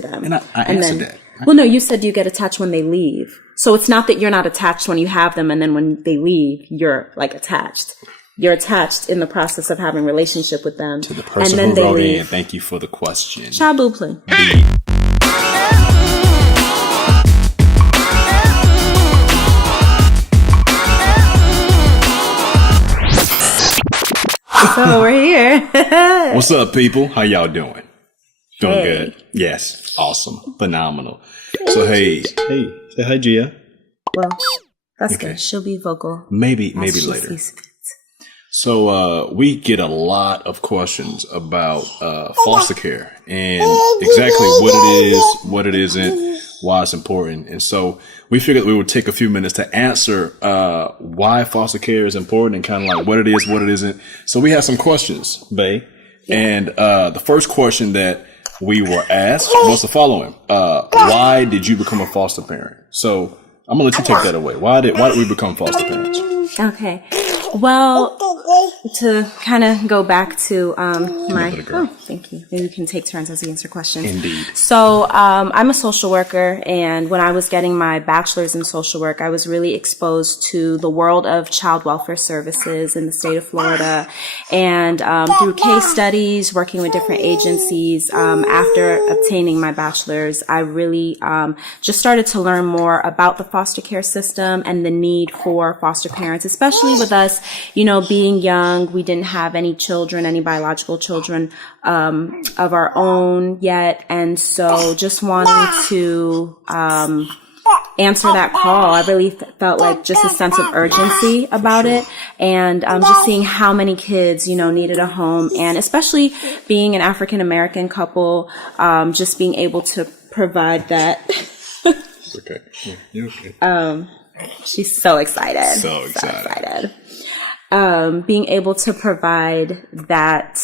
them. And I answered that. Well, no, you said you get attached when they leave. So it's not that you're not attached when you have them and then when they leave, you're like attached. You're attached in the process of having a relationship with them. To the person and then who wrote leave. in, thank you for the question. Shabooply. So we're here. What's up, people? How y'all doing? Doing Hey. good? Yes. Awesome. Phenomenal. So, hey, say hi, Gia. Well, that's Okay. good. She'll be vocal. Maybe as she later. sees fit. So, we get a lot of questions about foster care and exactly what it isn't, why it's important. And so we figured we would take a few minutes to answer why foster care is important and kind of like what it is, what it isn't. So we have some questions, Bae. And the first question that we were asked was the following. Why did you become a foster parent? So I'm gonna let you take that away. Why did we become foster parents? Okay. Well, to kind of go back to thank you. Maybe we can take turns as we answer questions. Indeed. So I'm a social worker, and when I was getting my bachelor's in social work, I was really exposed to the world of child welfare services in the state of Florida, and through case studies, working with different agencies. After obtaining my bachelor's, I really just started to learn more about the foster care system and the need for foster parents, especially with us, being young. We didn't have any children, any biological children of our own yet. And so just wanting to answer that call, I really felt like just a sense of urgency about it. And just seeing how many kids, needed a home. And especially being an African American couple, just being able to provide that. Okay. Yeah, you're okay. She's so excited. So excited. Being able to provide that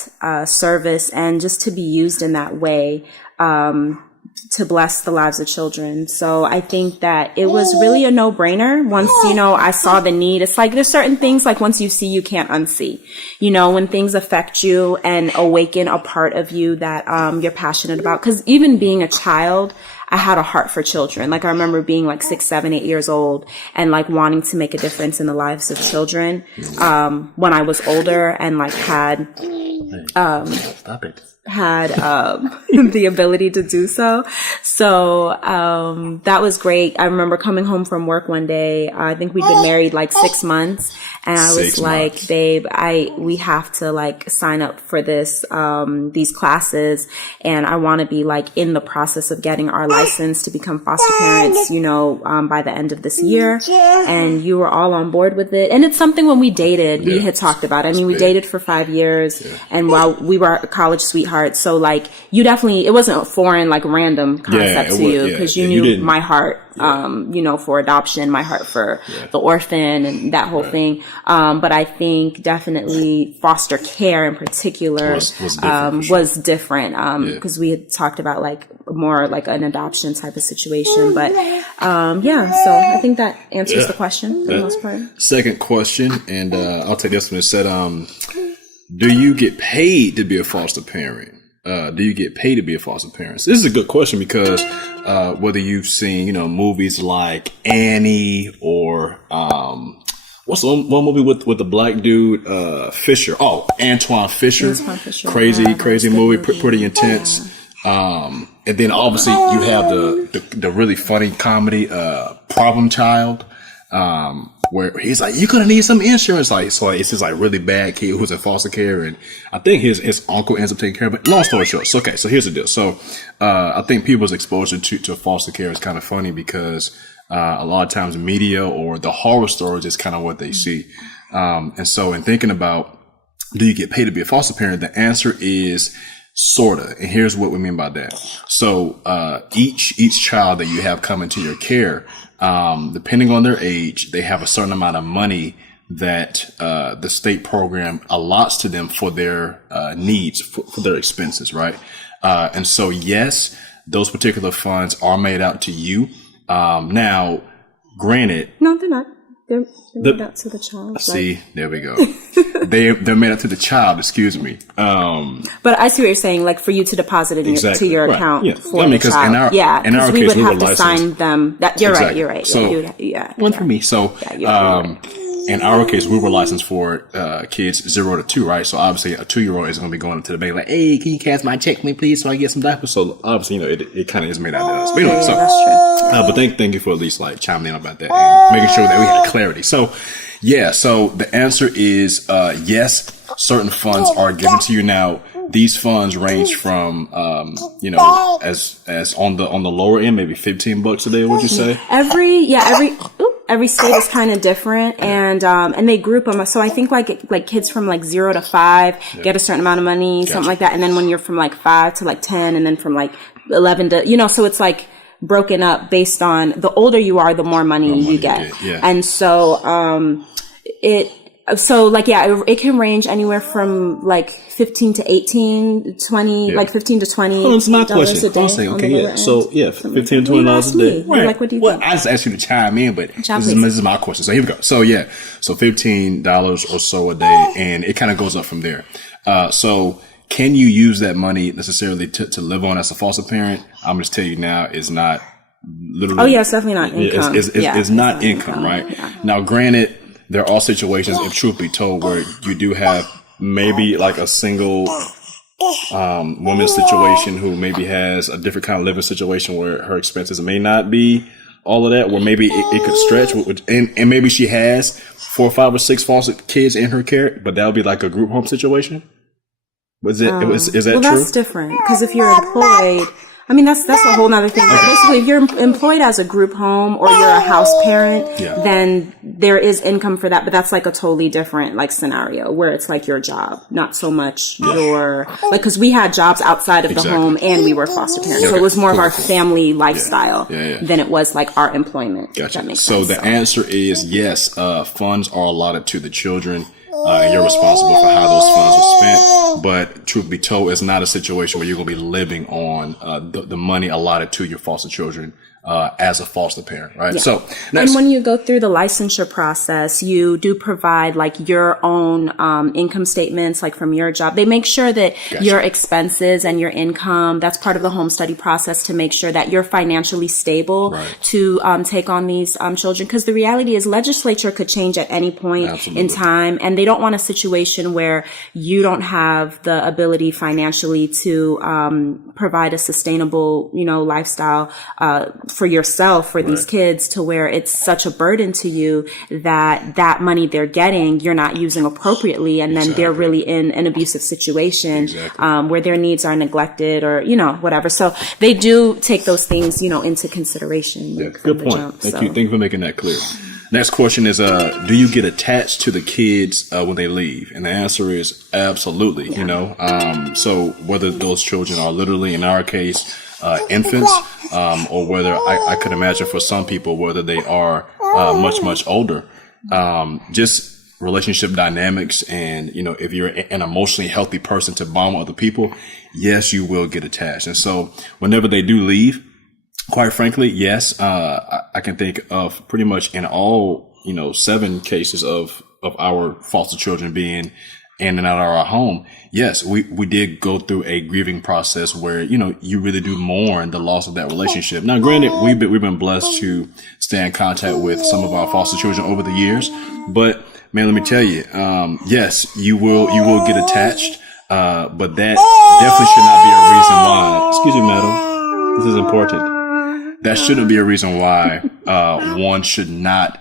service and just to be used in that way to bless the lives of children. So I think that it was really a no-brainer once, I saw the need. It's like there's certain things like once you see, you can't unsee. When things affect you and awaken a part of you that you're passionate about. Because even being a child, I had a heart for children. Like I remember being like 6, 7, 8 years old and like wanting to make a difference in the lives of children. When I was older and like had Stop it. had the ability to do so. So that was great. I remember coming home from work one day. I think we'd been married like 6 months, and I was like, babe, we have to like sign up for these classes, and I want to be like in the process of getting our license to become foster parents, by the end of this year. And you were all on board with it. And it's something when we dated, we had talked about. I mean, we dated for 5 years, and while we were college sweethearts, so like it wasn't a foreign, like random concept to you, because you knew my heart, for adoption, my heart for the orphan and that whole thing. But I think definitely foster care in particular was different, because we had talked about like more like an adoption type of situation. But so I think that answers the question for the most part. Second question, and I'll take this one. It said, do you get paid to be a foster parent? Do you get paid to be a foster parent? So this is a good question because whether you've seen, movies like Annie or what's the one movie with the black dude, Fisher? Oh, Antoine Fisher. Crazy movie, pretty intense. And then obviously you have the really funny comedy, Problem Child. Where he's like, you're gonna need some insurance. So it's this like really bad kid who's in foster care, and I think his uncle ends up taking care of it. Long story short, so here's the deal. So I think people's exposure to foster care is kind of funny because a lot of times media or the horror stories is kind of what they see. And so in thinking about, do you get paid to be a foster parent? The answer is sorta. And here's what we mean by that. So each child that you have come into your care, depending on their age, they have a certain amount of money that the state program allots to them for their needs, for their expenses, right? And so, yes, those particular funds are made out to you. Now, granted, No, they're not. They're made out to the child. See, there we go. They're made out to the child. Excuse me. But I see what you're saying. Like for you to deposit in Exactly. to your Right. account Yeah. for I mean, the 'cause child. in our because we case, would we were have to licensed. sign them. That you're Exactly. right. You're right. So, one yeah. for me. So, you're in our case, we were licensed for kids 0 to 2, right? So obviously, a 2-year-old is going to be going to the bank like, "Hey, can you cash my check, please, so I get some diapers?" So obviously, it kind of is made out of us. But anyway, so that's true. but thank you for at least like chiming in about that and making sure that we had clarity. So yeah, so the answer is yes. Certain funds are given to you now. These funds range from as on the lower end, maybe $15 a day. Would you say? Every state is kind of different, and they group them. So I think like kids from like 0 to 5 get a certain amount of money, something like that. And then when you're from like 5 to like 10, and then from like 11 to so it's like broken up based on the older you are, the more money you get. Yeah. And so it can range anywhere from like 15 to 18, 20, like 15 to 20. Well, it's my question. a day I'll say, on okay, the yeah. lower end. So, yeah, $15 to $20 a day. Right. Like, what do you think? I just asked you to chime in, but this please. is my question. So, here we go. So, yeah. So, $15 or so a day, and it kind of goes up from there. So, can you use that money necessarily to live on as a foster parent? I'm just telling you now, it's not literally. Oh, yeah, it's definitely not income. It's not income, right? Yeah. Now, granted, there are situations, if truth be told, where you do have maybe like a single woman's situation who maybe has a different kind of living situation where her expenses may not be all of that, where maybe it could stretch, and maybe she has 4, 5, or 6 foster kids in her care, but that would be like a group home situation. Is that true? That's different, because if you're employed, I mean, that's a whole nother thing. But basically, if you're employed as a group home or you're a house parent, then there is income for that. But that's like a totally different like scenario where it's like your job, not so much your like, because we had jobs outside of the home and we were foster parents, so it was more of our family lifestyle than it was like our employment. Gotcha. That makes sense. So the answer is yes. Funds are allotted to the children. And you're responsible for how those funds are spent. But truth be told, it's not a situation where you're going to be living on the money allotted to your foster children as a foster parent, right? Yeah. So, and when you go through the licensure process, you do provide like your own income statements, like from your job. They make sure that your expenses and your income, that's part of the home study process to make sure that you're financially stable to take on these children. Because the reality is legislature could change at any point in time, and they don't want a situation where you don't have the ability financially to provide a sustainable, lifestyle for yourself, for these kids, to where it's such a burden to you that money they're getting, you're not using appropriately. And then they're really in an abusive situation, where their needs are neglected or, whatever. So they do take those things, into consideration. Yeah, good point. Thank you for making that clear. Next question is, do you get attached to the kids when they leave? And the answer is absolutely, so whether those children are literally, in our case, infants, or whether I could imagine for some people, whether they are much, much older, just relationship dynamics. And, if you're an emotionally healthy person to bond with other people, yes, you will get attached. And so whenever they do leave, quite frankly, yes, I can think of pretty much in all, 7 cases of our foster children being in and out of our home. Yes, we did go through a grieving process where, you really do mourn the loss of that relationship. Now, granted, we've been blessed to stay in contact with some of our foster children over the years, but man, let me tell you, yes, you will get attached, but that definitely should not be a reason why. Excuse me, madam. This is important. That shouldn't be a reason why, one should not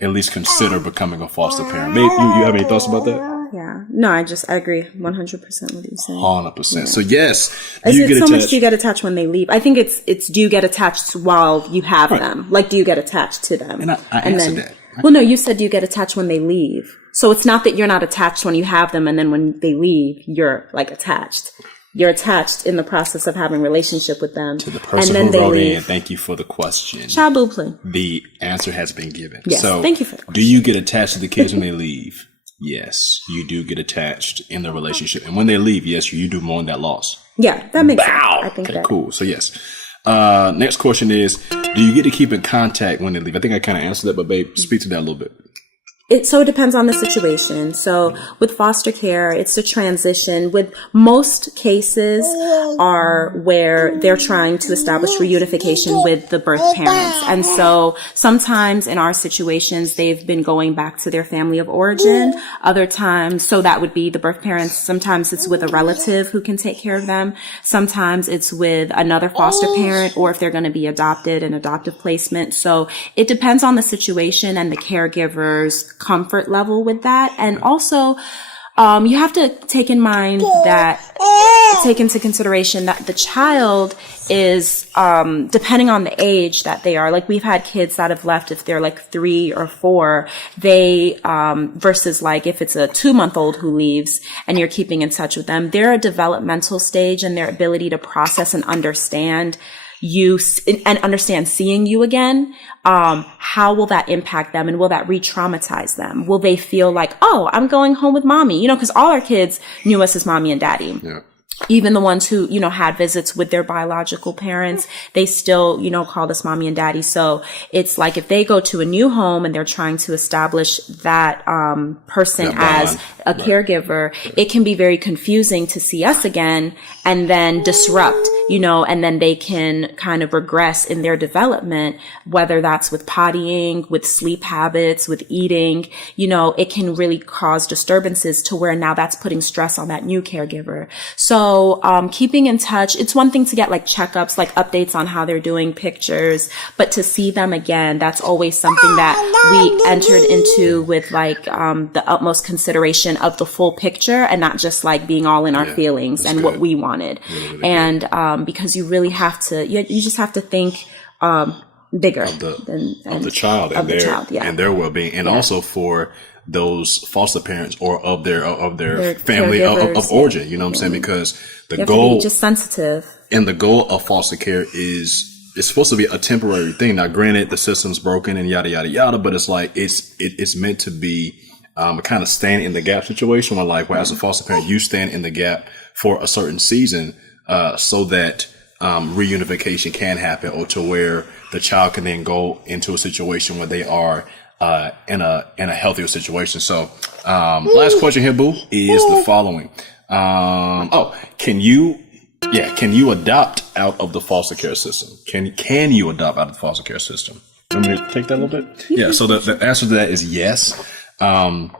at least consider becoming a foster parent. Babe, you have any thoughts about that? Yeah. No, I agree 100% with you saying. 100%. Yeah. So yes, do you get attached? So much do you get attached when they leave? I think it's do you get attached while you have them? Like, do you get attached to them? And I answered that. Well, no, you said do you get attached when they leave? So it's not that you're not attached when you have them, and then when they leave, you're like attached. You're attached in the process of having a relationship with them. To the person who wrote in, thank you for the question. Shabooply. The answer has been given. Yes, so thank you for the question. Do you get attached to the kids when they leave? Yes, you do get attached in the relationship. And when they leave, yes, you do mourn that loss. Yeah, that makes sense. I think okay, cool. So yes. Next question is, do you get to keep in contact when they leave? I think I kind of answered that, but babe, speak to that a little bit. It depends on the situation. So with foster care, it's a transition. With most cases are where they're trying to establish reunification with the birth parents. And so sometimes in our situations, they've been going back to their family of origin. Other times, so that would be the birth parents. Sometimes it's with a relative who can take care of them. Sometimes it's with another foster parent, or if they're going to be adopted, an adoptive placement. So it depends on the situation and the caregiver's comfort level with that. And also, you have to take into consideration that the child is, depending on the age that they are. Like, we've had kids that have left if they're like 3 or 4, versus like if it's a 2-month-old who leaves and you're keeping in touch with them, they're a developmental stage, and their ability to process and understand you and understand seeing you again. How will that impact them, and will that re-traumatize them? Will they feel like, oh, I'm going home with mommy? You know, because all our kids knew us as mommy and daddy. Yeah. Even the ones who, you know, had visits with their biological parents, they still, you know, called us mommy and daddy. So it's like if they go to a new home and they're trying to establish that person as a caregiver, it can be very confusing to see us again and then disrupt, you know, and then they can kind of regress in their development, whether that's with pottying, with sleep habits, with eating. You know, it can really cause disturbances to where now that's putting stress on that new caregiver. So keeping in touch, it's one thing to get like checkups, like updates on how they're doing, pictures, but to see them again, that's always something that we entered into with like the utmost consideration of the full picture, and not just like being all in our feelings and what we wanted. And because you really have to, you just have to think bigger of the child and their well-being, and also for those foster parents or of their family of origin. You know what I'm saying? Because the goal, just sensitive, and the goal of foster care is it's supposed to be a temporary thing. Now, granted, the system's broken and yada yada yada, but it's like it's meant to be a kind of stand in the gap situation where, like, as a foster parent, you stand in the gap for a certain season, so that reunification can happen, or to where the child can then go into a situation where they are in a healthier situation. So, last question here, Boo, is the following. Can you adopt out of the foster care system? Can you adopt out of the foster care system? Want me to take that a little bit? Yeah. So the answer to that is yes. And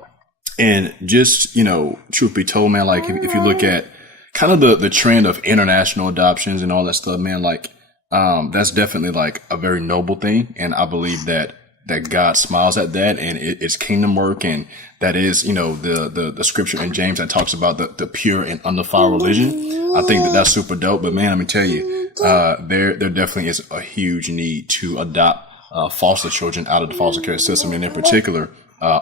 just, you know, truth be told, man, like if you look at kind of the trend of international adoptions and all that stuff, man, like, that's definitely like a very noble thing. And I believe that God smiles at that, and it's kingdom work. And that is, you know, the scripture in James that talks about the pure and undefiled religion. I think that's super dope. But man, let me tell you, there definitely is a huge need to adopt, foster children out of the foster care system, and in particular,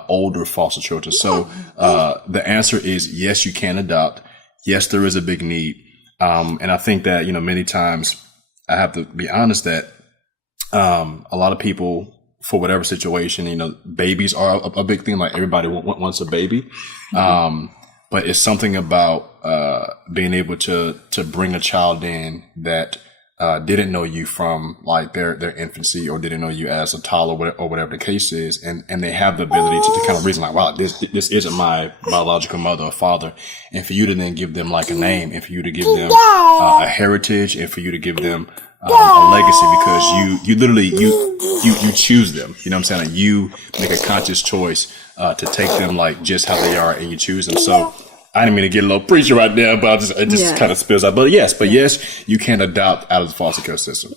older foster children. So, the answer is yes, you can adopt. Yes, there is a big need. And I think that, you know, many times I have to be honest that, a lot of people, for whatever situation, you know, babies are a big thing. Like, everybody wants a baby. But it's something about, being able to bring a child in that, didn't know you from like their infancy, or didn't know you as a toddler, or whatever the case is. And they have the ability to kind of reason like, wow, this isn't my biological mother or father. And for you to then give them like a name, and for you to give them a heritage, and for you to give them a legacy, because you literally, you choose them. You know what I'm saying? Like, you make a conscious choice, to take them like just how they are, and you choose them. So, I didn't mean to get a little preacher right there, but it just kind of spills out. But yes, you can adopt out of the foster care system.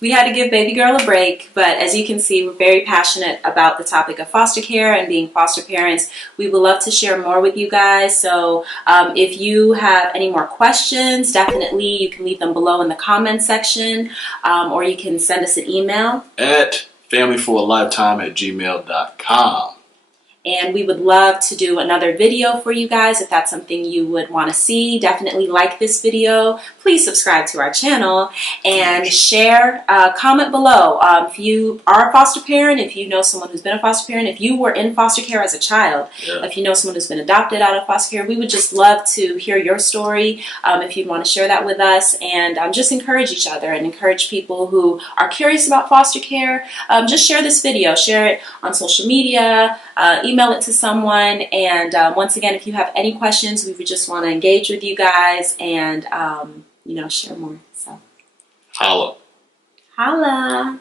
We had to give baby girl a break, but as you can see, we're very passionate about the topic of foster care and being foster parents. We would love to share more with you guys. So if you have any more questions, definitely you can leave them below in the comment section, or you can send us an email at familyforalifetime@gmail.com. And we would love to do another video for you guys if that's something you would want to see. Definitely like this video. Please subscribe to our channel and share, comment below. If you are a foster parent, if you know someone who's been a foster parent, if you were in foster care as a child, if you know someone who's been adopted out of foster care, we would just love to hear your story. If you'd want to share that with us, and just encourage each other and encourage people who are curious about foster care. Just share this video, share it on social media, email it to someone, and once again, if you have any questions, we would just want to engage with you guys and share more. So holla.